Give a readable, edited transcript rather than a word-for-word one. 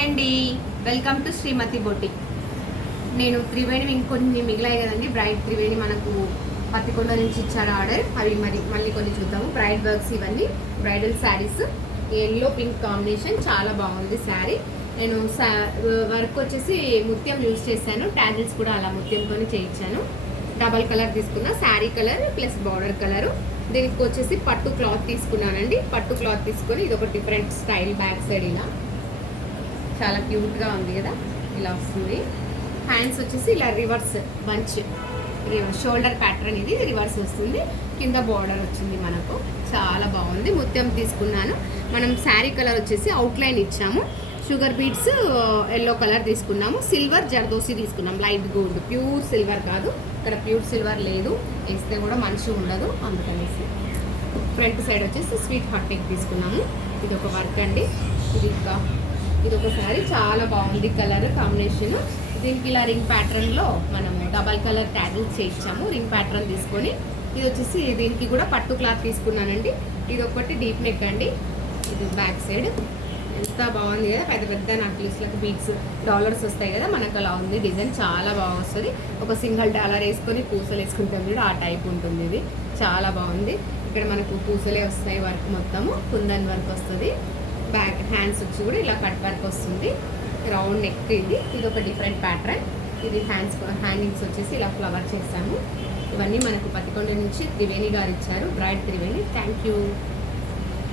Hi అండి, welcome to Shrimati boutique. నేను త్రివేణి ఇంకొన్ని మిగిలాయి కదండి. బ్రైడ్ త్రివేణి మనకు పత్తికొండ నుంచి ఇచ్చాడు ఆర్డర్. అవి మళ్ళీ కొన్ని చూద్దాము. బ్రైడ్ వర్క్స్, ఇవన్నీ bridal saris. Yellow pink combination, చాలా బాగుంది శారీ. నేను వర్క్ వచ్చేసి ముత్యం యూజ్ చేశాను. ట్యాజిల్స్ కూడా అలా ముత్యంతో చేయించాను. డబల్ కలర్ తీసుకున్నా, sari colour plus border colour. దీనికి వచ్చేసి పట్టు క్లాత్ తీసుకున్నానండి. పట్టు క్లాత్ తీసుకొని ఇది ఒక డిఫరెంట్ స్టైల్, బ్యాక్ సైడ్ ఇలా చాలా క్యూట్గా ఉంది కదా, ఇలా వస్తుంది. హ్యాండ్స్ వచ్చేసి ఇలా రివర్స్ బంచ్, షోల్డర్ ప్యాటర్న్, ఇది రివర్స్ వస్తుంది. కింద బార్డర్ వచ్చింది మనకు, చాలా బాగుంది. ముత్యం తీసుకున్నాను. మనం శారీ కలర్ వచ్చేసి అవుట్లైన్ ఇచ్చాము. షుగర్ బీడ్స్ ఎల్లో కలర్ తీసుకున్నాము. సిల్వర్ జర్దోసి తీసుకున్నాం, లైట్ గోల్డ్, ప్యూర్ సిల్వర్ కాదు. ఇక్కడ ప్యూర్ సిల్వర్ లేదు, వేస్తే కూడా మంచిగా ఉండదు, అందుకనేసి. ఫ్రంట్ సైడ్ వచ్చేసి స్వీట్ హార్ట్ ఎగ్ తీసుకున్నాము. ఇది ఒక వర్క్ అండి. ఇది ఒక శారీ, చాలా బాగుంది కలర్ కాంబినేషన్. దీనికి ఇలా రింగ్ ప్యాటర్న్లో మనము డబల్ కలర్ ట్యాగిల్స్ చేయించాము. రింగ్ ప్యాటర్న్ తీసుకొని ఇది వచ్చేసి దీనికి కూడా పట్టు క్లాత్ తీసుకున్నానండి. ఇది ఒకటి డీప్ నెక్ అండి. ఇది బ్యాక్ సైడ్ ఎంత బాగుంది కదా, పెద్ద పెద్ద నక్లీస్లకు బీడ్స్, డాలర్స్ వస్తాయి కదా, మనకు అలా ఉంది డిజైన్, చాలా బాగా వస్తుంది. ఒక సింగిల్ డాలర్ వేసుకొని పూసలు వేసుకుంటాం కూడా, ఆ టైప్ ఉంటుంది. ఇది చాలా బాగుంది. ఇక్కడ మనకు పూసలే వస్తాయి, వర్క్ మొత్తము కుందన్ వర్క్ వస్తుంది. బ్యాక్ హ్యాండ్స్ వచ్చి కూడా ఇలా కట్ వర్క్ వస్తుంది. రౌండ్ నెక్, ఇది ఒక డిఫరెంట్ ప్యాటర్న్. ఇది హ్యాండింగ్స్ వచ్చేసి ఇలా ఫ్లవర్ చేస్తాము. ఇవన్నీ మనకు పత్తికొండ నుంచి త్రివేణి గారు ఇచ్చారు, బ్రైడ్ త్రివేణి. Thank you.